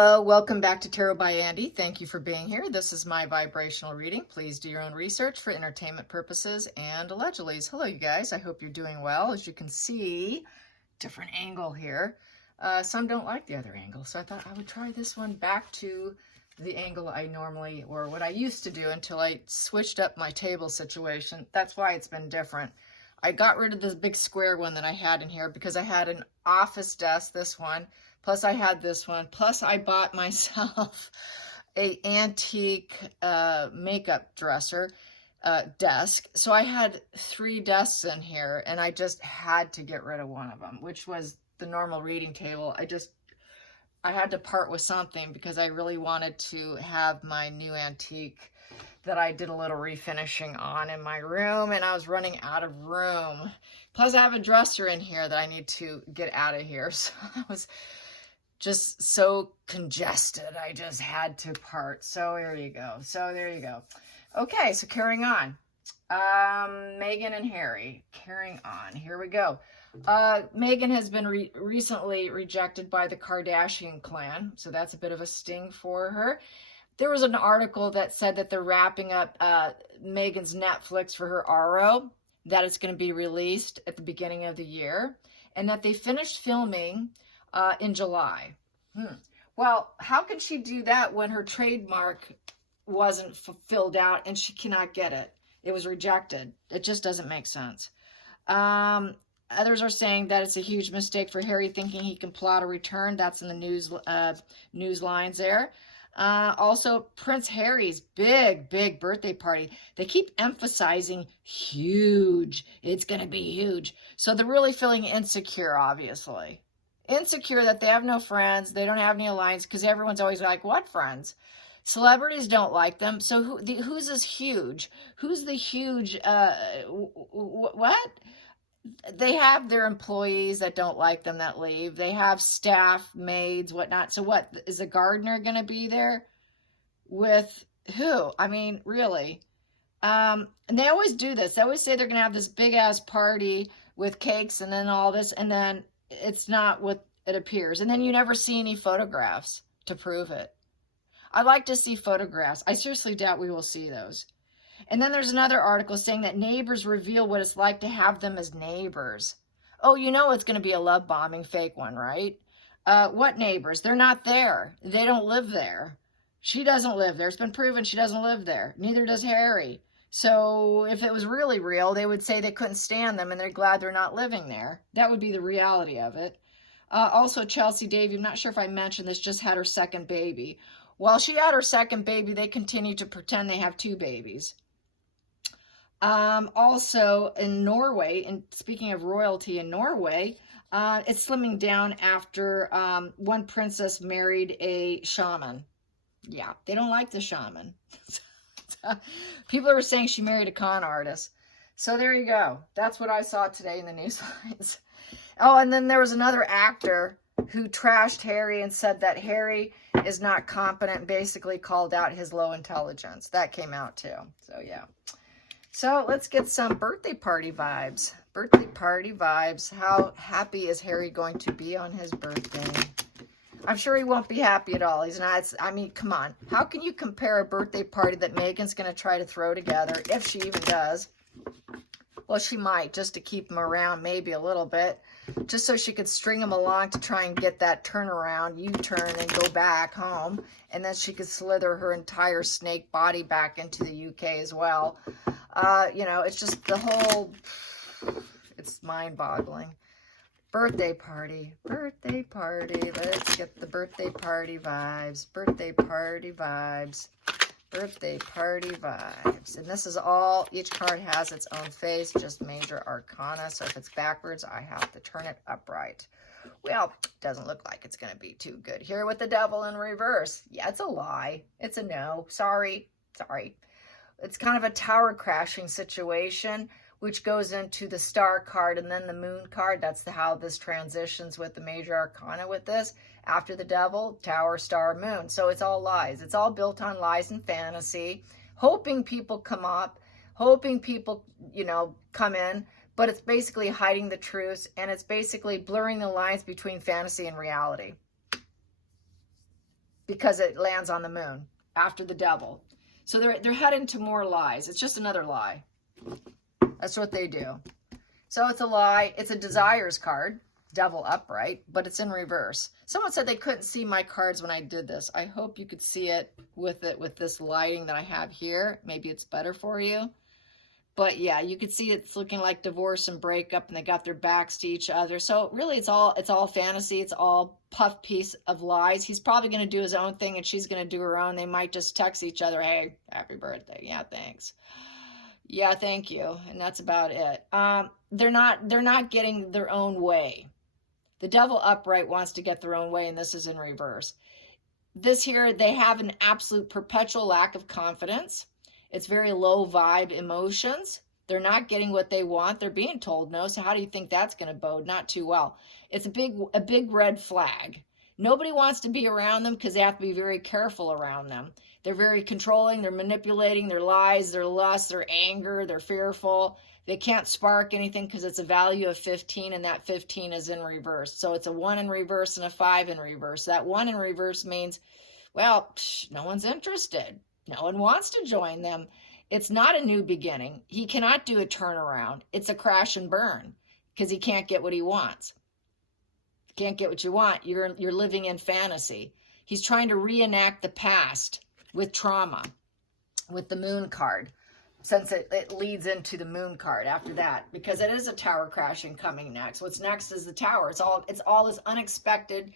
Hello, welcome back to Tarot by Andy. Thank you for being here. This is my vibrational reading. Please do your own research for entertainment purposes and allegedly. Hello, you guys. I hope you're doing well. As you can see, different angle here. Some don't like the other angle, so I thought I would try this one back to the angle I normally, or what I used to do until I switched up my table situation. That's why it's been different. I got rid of this big square one that I had in here because I had an office desk, this one, plus I had this one, plus I bought myself a antique makeup dresser desk. So I had 3 desks in here and I just had to get rid of one of them, which was the normal reading table. I had to part with something because I really wanted to have my new antique that I did a little refinishing on in my room, and I was running out of room. Plus I have a dresser in here that I need to get out of here. So I was just so congested. I just had to part. So there you go. Okay, so carrying on. Meghan and Harry, carrying on. Here we go. Meghan has been recently rejected by the Kardashian clan, so that's a bit of a sting for her. There was an article that said that they're wrapping up Meghan's Netflix for her RO, that it's going to be released at the beginning of the year, and that they finished filming in July. Well, how can she do that when her trademark wasn't filled out and she cannot get it? It was rejected. It just doesn't make sense. Others are saying that it's a huge mistake for Harry thinking he can plot a return. That's in the news lines there. Also, Prince Harry's big birthday party. They keep emphasizing huge. It's going to be huge. So they're really feeling insecure, obviously. Insecure that they have no friends. They don't have any alliance because everyone's always like, what friends? Celebrities don't like them. So who's this huge? Who's the huge, what? They have their employees that don't like them that leave. They have staff, maids, whatnot. So what, is the gardener going to be there with who? I mean, really? And they always do this. They always say they're going to have this big ass party with cakes and then all this, and then it's not what it appears. And then you never see any photographs to prove it. I'd like to see photographs. I seriously doubt we will see those. And then there's another article saying that neighbors reveal what it's like to have them as neighbors. Oh, you know it's going to be a love bombing fake one, right? What neighbors? They're not there. They don't live there. She doesn't live there. It's been proven she doesn't live there. Neither does Harry. So if it was really real, they would say they couldn't stand them and they're glad they're not living there. That would be the reality of it. Also, Chelsea Davy, I'm not sure if I mentioned this, just had her second baby. While she had her second baby, they continue to pretend they have 2 babies. Also in Norway, and speaking of royalty in Norway, it's slimming down after one princess married a shaman. Yeah, they don't like the shaman. People are saying she married a con artist. So there you go. That's what I saw today in the news lines. Oh, and then there was another actor who trashed Harry and said that Harry is not competent, basically called out his low intelligence. That came out too. So yeah. So let's get some birthday party vibes. Birthday party vibes. How happy is Harry going to be on his birthday? I'm sure he won't be happy at all. He's not. I mean, come on. How can you compare a birthday party that Meghan's going to try to throw together, if she even does? Well, she might, just to keep him around maybe a little bit, just so she could string him along to try and get that turnaround, U-turn, and go back home. And then she could slither her entire snake body back into the UK as well. You know, it's just the whole, it's mind-boggling. Birthday party. Let's get the birthday party vibes. Birthday party vibes. And this is all, each card has its own face, just major arcana. So if it's backwards, I have to turn it upright. Well, doesn't look like it's going to be too good here with the devil in reverse. Yeah, it's a lie. It's a no. Sorry. It's kind of a tower crashing situation, which goes into the star card and then the moon card. That's how this transitions with the major arcana with this. After the devil, tower, star, moon. So it's all lies. It's all built on lies and fantasy, hoping people come up, hoping people, you know, come in. But it's basically hiding the truth, and it's basically blurring the lines between fantasy and reality. because it lands on the moon after the devil. So they're heading to more lies. It's just another lie. That's what they do. So it's a lie. It's a desires card, devil upright, but it's in reverse. Someone said they couldn't see my cards when I did this. I hope you could see it with this lighting that I have here. Maybe it's better for you. But yeah, you can see it's looking like divorce and breakup, and they got their backs to each other. So really, it's all fantasy. It's all puff piece of lies. He's probably going to do his own thing, and she's going to do her own. They might just text each other, "Hey, happy birthday. Yeah, thanks. Yeah, thank you." And that's about it. They're not getting their own way. The devil upright wants to get their own way, and this is in reverse. This here, they have an absolute perpetual lack of confidence. It's very low vibe emotions. They're not getting what they want. They're being told no. So how do you think that's going to bode? Not too well. It's a big red flag. Nobody wants to be around them because they have to be very careful around them. They're very controlling. They're manipulating. Their lies, their lust, their anger. They're fearful. They can't spark anything because it's a value of 15, and that 15 is in reverse. So it's a 1 in reverse and a 5 in reverse. That 1 in reverse means, well, no one's interested. No one wants to join them. It's not a new beginning. He cannot do a turnaround. It's a crash and burn because he can't get what he wants. Can't get what you want. You're living in fantasy. He's trying to reenact the past with trauma, with the moon card, since it leads into the moon card after that, because it is a tower crashing coming next. What's next is the tower. It's all this unexpected.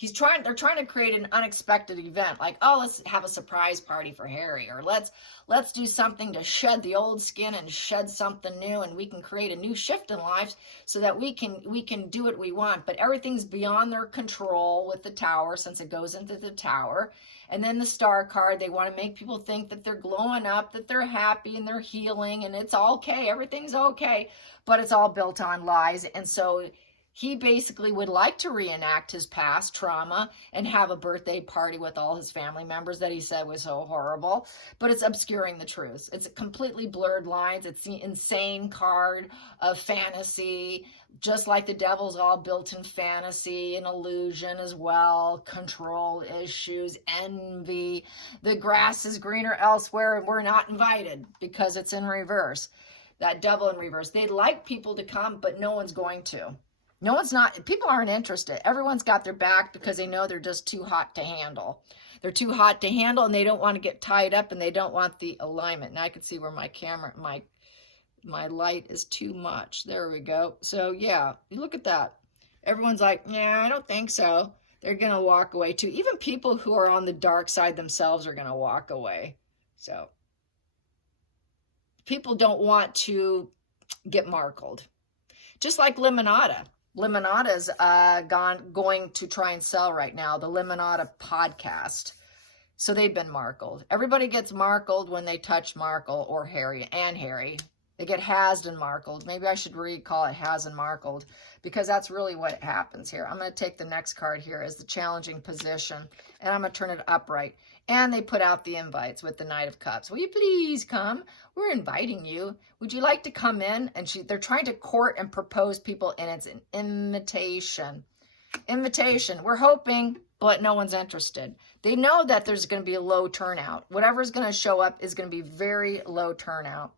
They're trying to create an unexpected event, like, oh, let's have a surprise party for Harry, or let's do something to shed the old skin and shed something new, and we can create a new shift in lives so that we can do what we want. But everything's beyond their control with the tower, since it goes into the tower. And then the star card, they want to make people think that they're glowing up, that they're happy and they're healing, and it's okay, everything's okay, but it's all built on lies. And so he basically would like to reenact his past trauma and have a birthday party with all his family members that he said was so horrible, but it's obscuring the truth. It's completely blurred lines. It's the insane card of fantasy, just like the devil's all built in fantasy and illusion as well, control issues, envy. The grass is greener elsewhere, and we're not invited because it's in reverse. That devil in reverse. They'd like people to come, but no one's going to. No one's not, people aren't interested. Everyone's got their back because they know they're just too hot to handle. They're too hot to handle, and they don't want to get tied up, and they don't want the alignment. Now I can see where my camera, my light is too much. There we go. So yeah, you look at that. Everyone's like, yeah, I don't think so. They're going to walk away too. Even people who are on the dark side themselves are going to walk away. So people don't want to get markled. Just like Limonada. Limonada is going to try and sell right now, the Limonada podcast. So they've been markled. Everybody gets markled when they touch Markle or Harry and Harry. They get hased and markled. Maybe I should recall it has and markled, because that's really what happens here. I'm going to take the next card here as the challenging position, and I'm going to turn it upright. And they put out the invites with the Knight of Cups. Will you please come? We're inviting you. Would you like to come in? And they're trying to court and propose people, and it's an invitation. Invitation. We're hoping, but no one's interested. They know that there's going to be a low turnout. Whatever's going to show up is going to be very low turnout.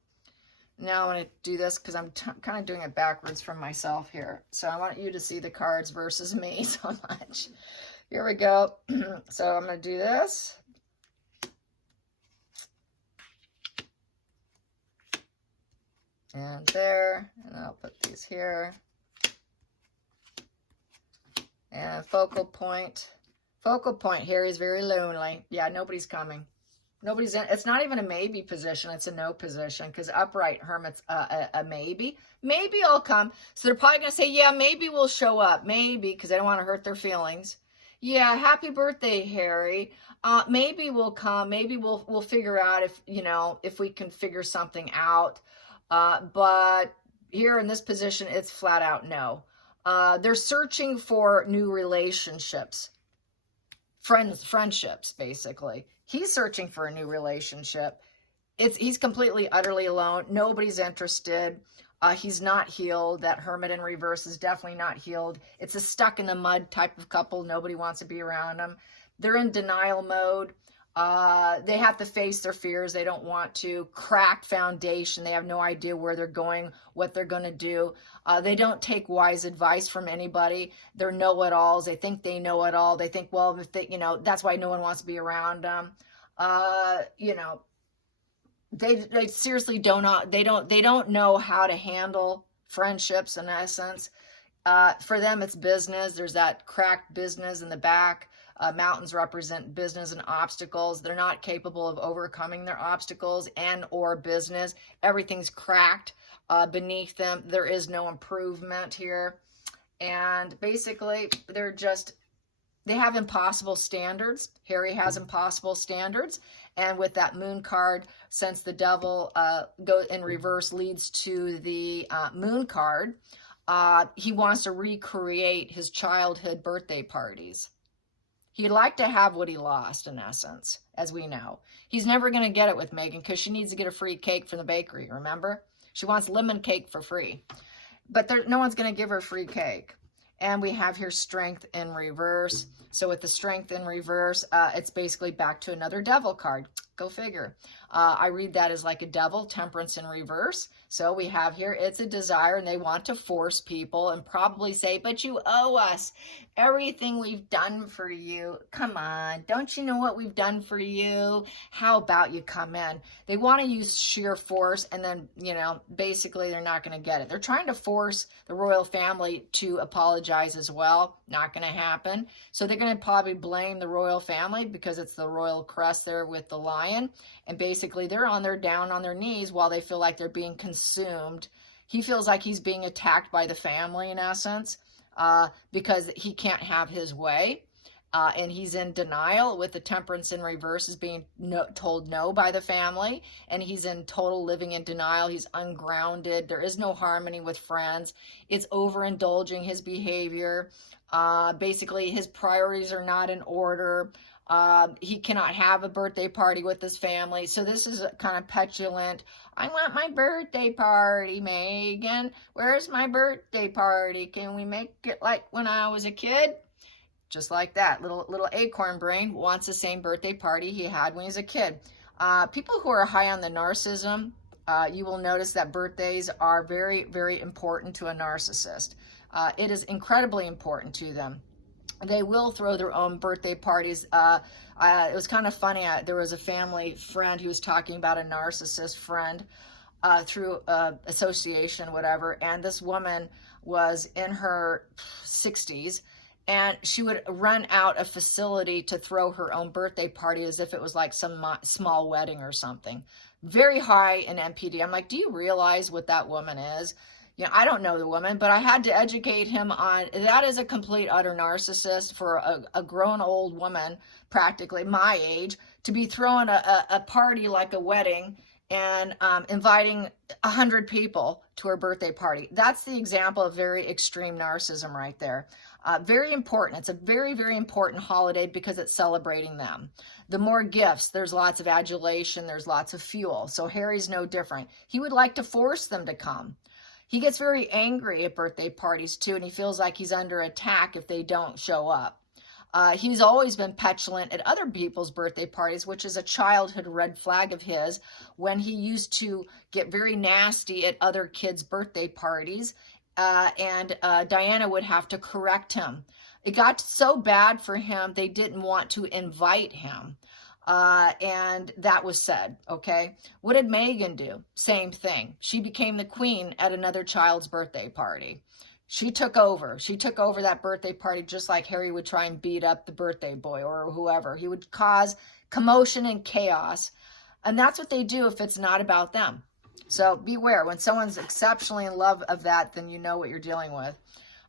Now I want to do this because I'm kind of doing it backwards from myself here. So I want you to see the cards versus me so much. Here we go. So I'm going to do this. And there. And I'll put these here. And focal point. Focal point. Harry's very lonely. Yeah, nobody's coming. Nobody's in. It's not even a maybe position. It's a no position, because upright Hermit's a maybe. Maybe I'll come. So they're probably going to say, yeah, maybe we'll show up. Maybe, because they don't want to hurt their feelings. Yeah, happy birthday, Harry. Maybe we'll come. Maybe we'll figure out if we can figure something out. But here in this position, it's flat out no. They're searching for new relationships. Friendships, basically. He's searching for a new relationship. He's completely, utterly alone. Nobody's interested. He's not healed. That Hermit in reverse is definitely not healed. It's a stuck in the mud type of couple. Nobody wants to be around them. They're in denial mode. They have to face their fears. They don't want to. Cracked foundation. They have no idea where they're going, what they're going to do. They don't take wise advice from anybody. They're know-it-alls. They think they know it all. They think, well, if they, that's why no one wants to be around them. They seriously they don't know how to handle friendships in essence. For them, it's business. There's that cracked business in the back. Mountains represent business and obstacles. They're not capable of overcoming their obstacles and or business. Everything's cracked beneath them. There is no improvement here. And basically, they have impossible standards. Harry has impossible standards. And with that moon card, since the devil goes in reverse leads to the moon card, he wants to recreate his childhood birthday parties. He'd like to have what he lost, in essence, as we know. He's never going to get it with Megan because she needs to get a free cake from the bakery, remember? She wants lemon cake for free. But no one's going to give her free cake. And we have here strength in reverse. So with the strength in reverse, it's basically back to another devil card. Go figure. I read that as like a devil, temperance in reverse. So we have here, it's a desire, and they want to force people and probably say, but you owe us everything we've done for you. Come on, don't you know what we've done for you? How about you come in? They want to use sheer force, and then, basically they're not going to get it. They're trying to force the royal family to apologize as well. Not going to happen. So they're going to probably blame the royal family because it's the royal crest there with the lion. And basically they're down on their knees while they feel like they're being consumed. He feels like he's being attacked by the family in essence because he can't have his way. And he's in denial with the temperance in reverse is being told no by the family. And he's in total living in denial. He's ungrounded. There is no harmony with friends. It's overindulging his behavior. Basically, his priorities are not in order. He cannot have a birthday party with his family. So this is kind of petulant. I want my birthday party, Megan. Where's my birthday party? Can we make it like when I was a kid? Just like that. Little acorn brain wants the same birthday party he had when he was a kid. People who are high on the narcissism, you will notice that birthdays are very, very important to a narcissist. It is incredibly important to them. They will throw their own birthday parties. It was kind of funny. There was a family friend who was talking about a narcissist friend through association, whatever. And this woman was in her 60s, and she would run out a facility to throw her own birthday party as if it was like some small wedding or something. Very high in NPD. I'm like, do you realize what that woman is? I don't know the woman, but I had to educate him on that is a complete utter narcissist for a grown old woman, practically my age, to be throwing a party like a wedding and inviting 100 people to her birthday party. That's the example of very extreme narcissism right there. Very important. It's a very, very important holiday because it's celebrating them. The more gifts, there's lots of adulation, there's lots of fuel. So Harry's no different. He would like to force them to come. He gets very angry at birthday parties too, and he feels like he's under attack if they don't show up. He's always been petulant at other people's birthday parties, which is a childhood red flag of his, when he used to get very nasty at other kids' birthday parties, and Diana would have to correct him. It got so bad for him, they didn't want to invite him. And that was said, okay? What did Megan do? Same thing. She became the queen at another child's birthday party. She took over. She took over that birthday party just like Harry would try and beat up the birthday boy or whoever. He would cause commotion and chaos. And that's what they do if it's not about them. So beware. When someone's exceptionally in love of that, then you know what you're dealing with.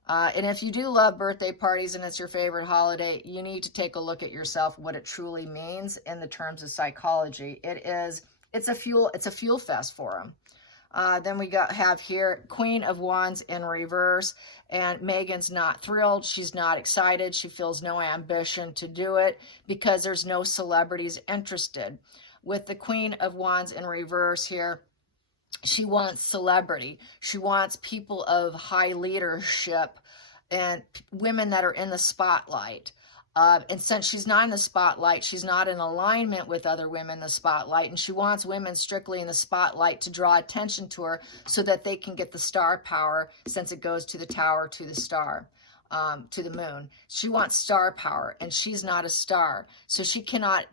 And if you do love birthday parties and it's your favorite holiday, you need to take a look at yourself, what it truly means in the terms of psychology. It's a fuel fest for them. Then we have here Queen of Wands in reverse, and Megan's not thrilled. She's not excited. She feels no ambition to do it because there's no celebrities interested. With the Queen of Wands in reverse here, She wants celebrity. She wants people of high leadership and women that are in the spotlight. And since she's not in the spotlight, she's not in alignment with other women in the spotlight. And she wants women strictly in the spotlight to draw attention to her so that they can get the star power, since it goes to the tower, to the star, to the moon. She wants star power, and she's not a star. So she cannot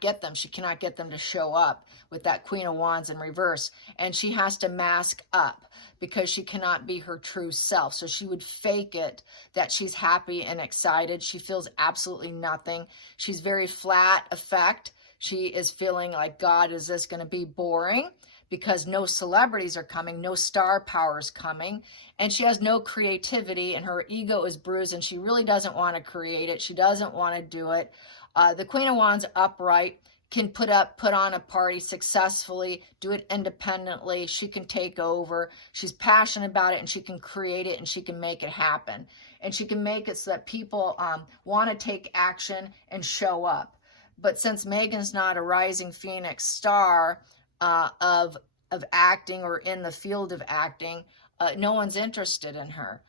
get them. She cannot get them to show up with that Queen of Wands in reverse. And she has to mask up, because she cannot be her true self. So she would fake it that she's happy and excited. She feels absolutely nothing. She's very flat effect. She is feeling like, God, is this going to be boring? Because no celebrities are coming, no star power is coming, and she has no creativity, and her ego is bruised, and she really doesn't want to create it. She doesn't want to do it. The Queen of Wands upright can put on a party successfully, do it independently. She can take over. She's passionate about it, and she can create it, and she can make it happen. And she can make it so that people want to take action and show up. But since Megan's not a rising Phoenix star of acting or in the field of acting, no one's interested in her.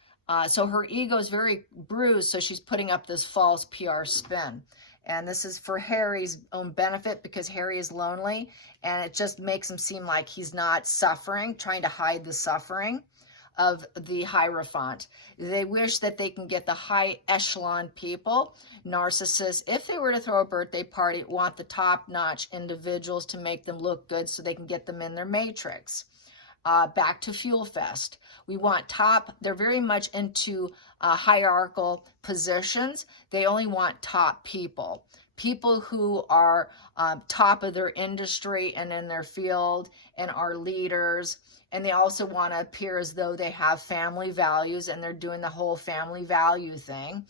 So her ego is very bruised, so she's putting up this false PR spin. And this is for Harry's own benefit, because Harry is lonely, and it just makes him seem like he's not suffering, trying to hide the suffering of the Hierophant. They wish that they can get the high echelon people, narcissists, if they were to throw a birthday party, want the top-notch individuals to make them look good so they can get them in their matrix. Back to Fuel Fest. We want top, they're very much into hierarchical positions. They only want top people. People who are top of their industry and in their field and are leaders. And they also want to appear as though they have family values, and they're doing the whole family value thing.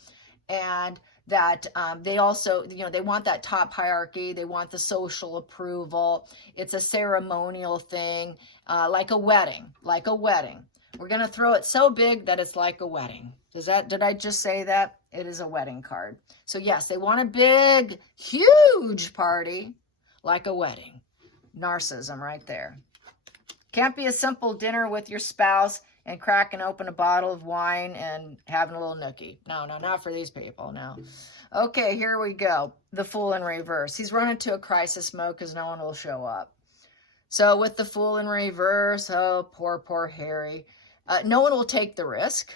And that they also, they want that top hierarchy. They want the social approval. It's a ceremonial thing, like a wedding, We're going to throw it so big that it's like a wedding. Did I just say that? It is a wedding card. So yes, they want a big, huge party, like a wedding. Narcissism right there. Can't be a simple dinner with your spouse and cracking open a bottle of wine and having a little nookie. No, not for these people, no. Okay, here we go. The Fool in reverse. He's run into a crisis mode because no one will show up. So with the Fool in reverse, oh, poor Harry. No one will take the risk.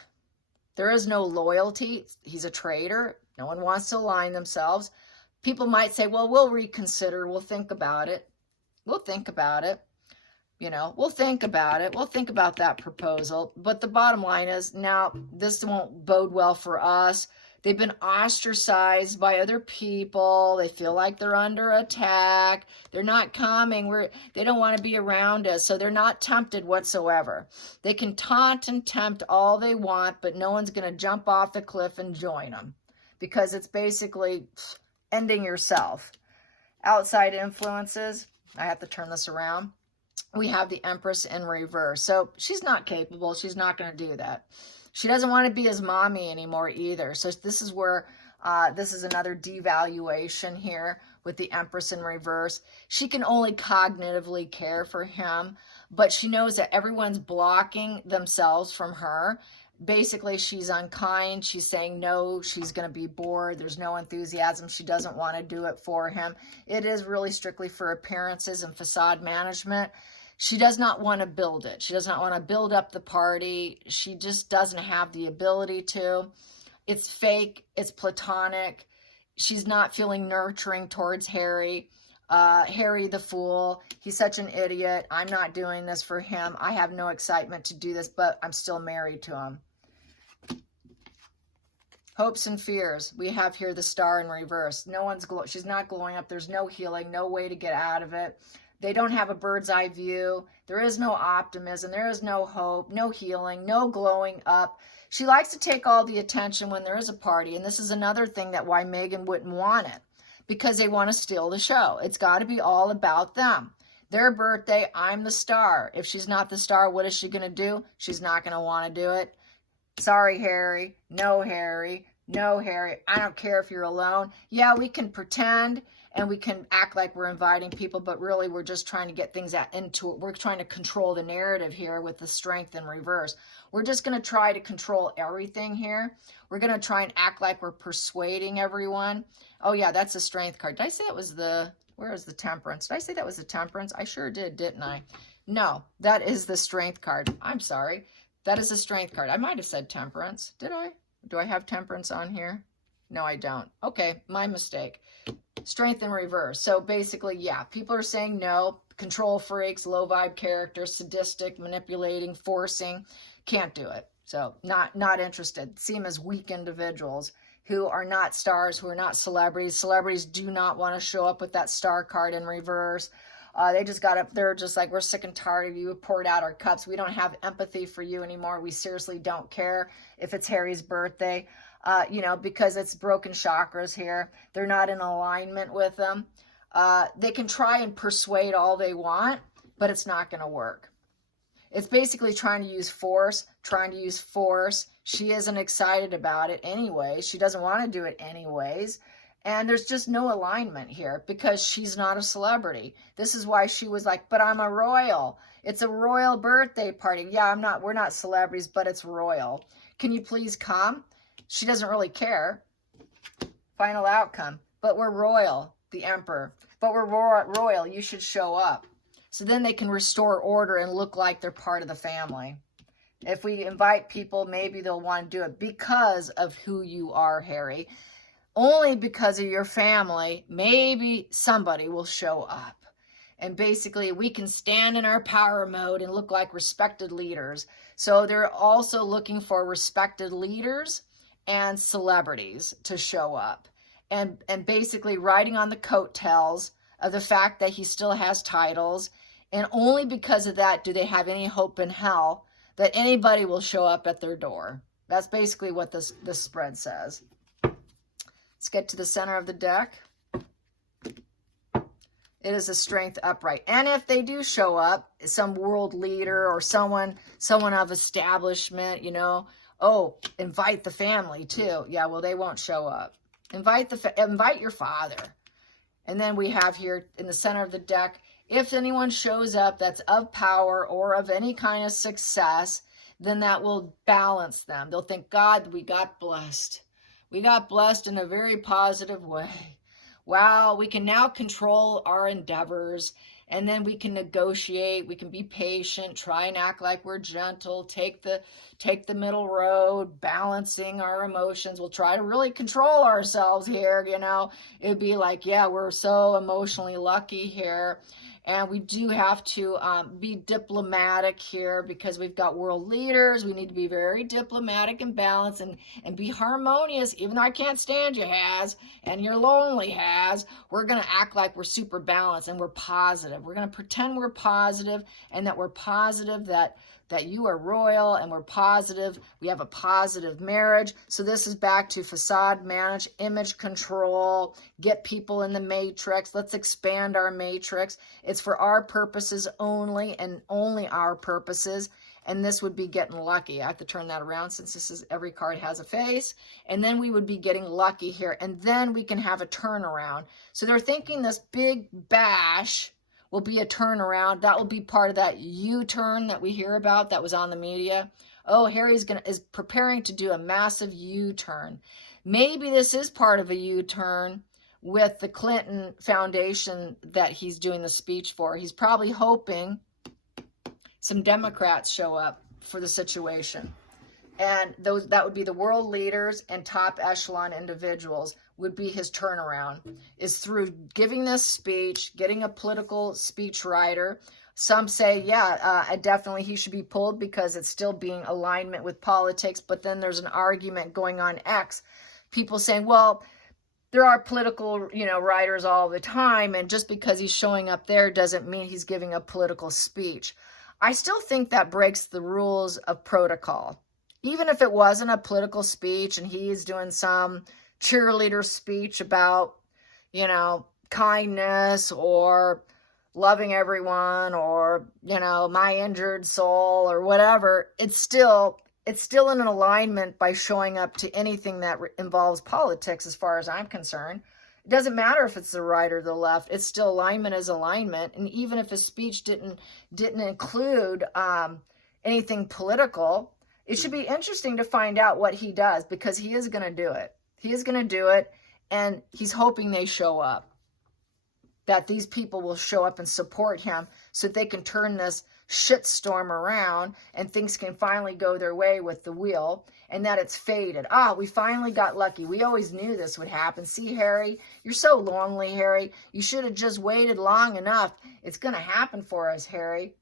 There is no loyalty. He's a traitor. No one wants to align themselves. People might say, well, we'll reconsider. We'll think about it. We'll think about it. We'll think about it. We'll think about that proposal. But the bottom line is, now this won't bode well for us. They've been ostracized by other people. They feel like they're under attack. They're not coming. They don't want to be around us. So they're not tempted whatsoever. They can taunt and tempt all they want, but no one's going to jump off the cliff and join them, because it's basically ending yourself. Outside influences. I have to turn this around. We have the Empress in reverse. So she's not capable. She's not going to do that. She doesn't want to be his mommy anymore either. So this is where, this is another devaluation here with the Empress in reverse. She can only cognitively care for him, but she knows that everyone's blocking themselves from her. Basically, she's unkind. She's saying no. She's going to be bored. There's no enthusiasm. She doesn't want to do it for him. It is really strictly for appearances and facade management. She does not want to build it. She does not want to build up the party. She just doesn't have the ability to. It's fake. It's platonic. She's not feeling nurturing towards Harry. Harry the Fool. He's such an idiot. I'm not doing this for him. I have no excitement to do this, but I'm still married to him. Hopes and fears. We have here the Star in reverse. She's not glowing up. There's no healing, no way to get out of it. They don't have a bird's eye view. There is no optimism. There is no hope, no healing, no glowing up. She likes to take all the attention when there is a party. And this is another thing that why Megan wouldn't want it, because they want to steal the show. It's got to be all about them. Their birthday, I'm the star. If she's not the star, what is she going to do? She's not going to want to do it. Sorry, Harry. No, Harry. No, Harry, I don't care if you're alone. Yeah, we can pretend and we can act like we're inviting people, but really we're just trying to get things into it. We're trying to control the narrative here with the strength in reverse. We're just going to try to control everything here. We're going to try and act like we're persuading everyone. Oh yeah, that's a strength card. Did I say it was the, where is the temperance? Did I say that was the temperance? I sure did, didn't I? No, that is the strength card. I'm sorry. That is a strength card. I might have said temperance. Did I? Do I have temperance on here? No, I don't. Okay, my mistake. Strength in reverse. So basically, yeah, people are saying no. Control freaks, low vibe characters, sadistic, manipulating, forcing. Can't do it. So not interested. See them as weak individuals who are not stars, who are not celebrities. Celebrities do not want to show up with that star card in reverse. They just got up. They're just like, we're sick and tired of you. We poured out our cups. We don't have empathy for you anymore. We seriously don't care if it's Harry's birthday, you know, because it's broken chakras here. They're not in alignment with them. They can try and persuade all they want, but it's not going to work. It's basically trying to use force, She isn't excited about it anyway. She doesn't want to do it anyways. And there's just no alignment here because she's not a celebrity. This is why she was like, but I'm a royal. It's a royal birthday party. Yeah, we're not celebrities, but it's royal. Can you please come? She doesn't really care. Final outcome. But we're royal, the emperor. But we're royal. You should show up. So then they can restore order and look like they're part of the family. If we invite people, maybe they'll want to do it because of who you are, Harry. Only because of your family, maybe somebody will show up. And basically, we can stand in our power mode and look like respected leaders. So they're also looking for respected leaders and celebrities to show up. And basically riding on the coattails of the fact that he still has titles. And only because of that do they have any hope in hell that anybody will show up at their door. That's basically what this spread says. Let's get to the center of the deck. It is a strength upright. And if they do show up, some world leader or someone of establishment, you know, oh, invite the family too. Yeah, well, they won't show up. Invite your father. And then we have here in the center of the deck, if anyone shows up that's of power or of any kind of success, then that will balance them. They'll think, God, we got blessed. We got blessed in a very positive way. Wow, we can now control our endeavors, and then we can negotiate, we can be patient, try and act like we're gentle, take the middle road, balancing our emotions. We'll try to really control ourselves here, you know. It'd be like, yeah, we're so emotionally lucky here. And we do have to be diplomatic here because we've got world leaders. We need to be very diplomatic and balanced and be harmonious. Even though I can't stand you, Has, and you're lonely, Has, we're going to act like we're super balanced and we're positive. We're going to pretend we're positive and that we're positive that you are royal and we're positive. We have a positive marriage. So this is back to facade manage, image control, get people in the matrix. Let's expand our matrix. It's for our purposes only and only our purposes. And this would be getting lucky. I have to turn that around since this is every card has a face. And then we would be getting lucky here. And then we can have a turnaround. So they're thinking this big bash will be a turnaround. That will be part of that U-turn that we hear about that was on the media. Oh, Harry's is preparing to do a massive U-turn. Maybe this is part of a U-turn with the Clinton Foundation that he's doing the speech for. He's probably hoping some Democrats show up for the situation. And that would be the world leaders and top echelon individuals would be his turnaround, is through giving this speech, getting a political speech writer. Some say, yeah, definitely he should be pulled because it's still being alignment with politics. But then there's an argument going on X. People saying, well, there are political, writers all the time. And just because he's showing up there doesn't mean he's giving a political speech. I still think that breaks the rules of protocol. Even if it wasn't a political speech and he's doing some cheerleader speech about, kindness or loving everyone or, my injured soul or whatever, it's still it's still in an alignment by showing up to anything that involves politics, as far as I'm concerned. It doesn't matter if it's the right or the left. It's still alignment is alignment. And even if his speech didn't include anything political, it should be interesting to find out what he does, because he is going to do it. He is going to do it, and he's hoping they show up, that these people will show up and support him so they can turn this shitstorm around and things can finally go their way with the wheel, and that it's faded. We finally got lucky. We always knew this would happen. See, Harry, you're so lonely, Harry. You should have just waited long enough. It's going to happen for us, Harry.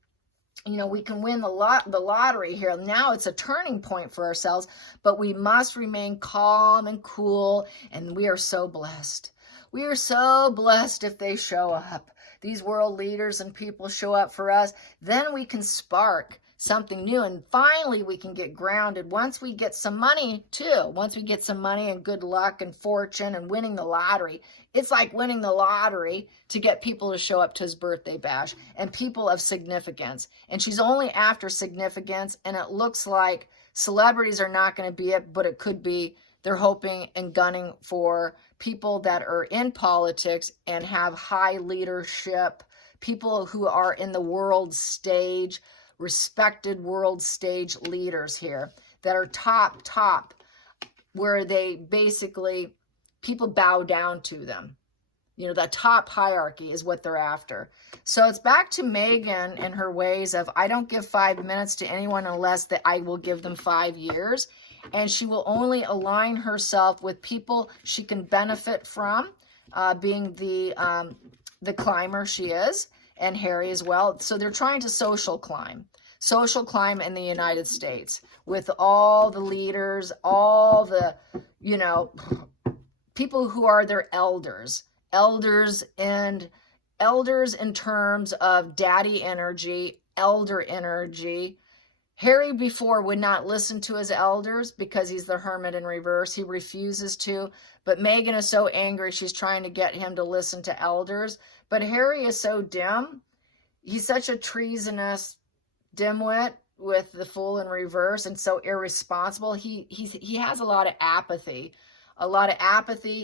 You know, we can win the lottery here. Now it's a turning point for ourselves, but we must remain calm and cool, and we are so blessed. We are so blessed if they show up. These world leaders and people show up for us, then we can spark something new, and finally we can get grounded once we get some money too. Once we get some money and good luck and fortune and winning the lottery. It's like winning the lottery to get people to show up to his birthday bash, and people of significance. And she's only after significance, and it looks like celebrities are not going to be it, but it could be. They're hoping and gunning for people that are in politics and have high leadership, people who are in the world stage, respected world stage leaders here that are top, where they basically, people bow down to them. You know, that top hierarchy is what they're after. So it's back to Meghan and her ways of, I don't give 5 minutes to anyone unless that I will give them 5 years. And she will only align herself with people she can benefit from, being the climber she is, and Harry as well. So they're trying to social climb in the United States with all the leaders, all the, you know, people who are their elders in terms of daddy energy, elder energy. Harry before would not listen to his elders because he's the hermit in reverse. He refuses to. But Meghan is so angry, she's trying to get him to listen to elders. But Harry is so dim. He's such a treasonous dimwit with the Fool in reverse, and so irresponsible. He has a lot of apathy.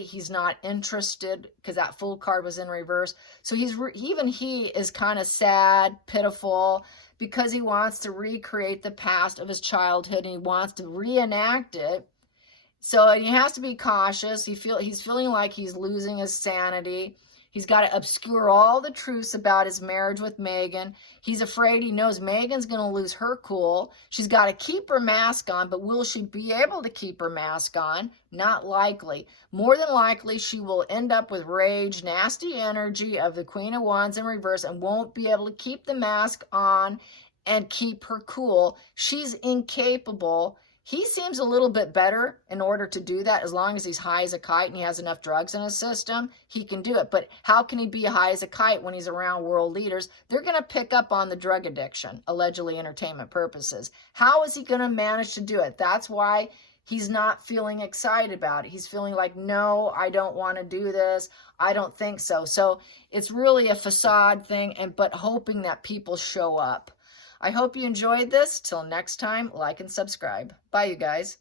He's not interested because that Fool card was in reverse. So even he is kind of sad, pitiful, because he wants to recreate the past of his childhood, and he wants to reenact it. So he has to be cautious. He's feeling like he's losing his sanity. He's got to obscure all the truths about his marriage with Meghan. He's afraid, he knows Meghan's going to lose her cool. She's got to keep her mask on, but will she be able to keep her mask on? Not likely. More than likely, she will end up with rage, nasty energy of the Queen of Wands in reverse, and won't be able to keep the mask on and keep her cool. She's incapable. He seems a little bit better in order to do that. As long as he's high as a kite and he has enough drugs in his system, he can do it. But how can he be high as a kite when he's around world leaders? They're going to pick up on the drug addiction, allegedly entertainment purposes. How is he going to manage to do it? That's why he's not feeling excited about it. He's feeling like, no, I don't want to do this. I don't think so. So it's really a facade thing, but hoping that people show up. I hope you enjoyed this. Till next time, like and subscribe. Bye, you guys.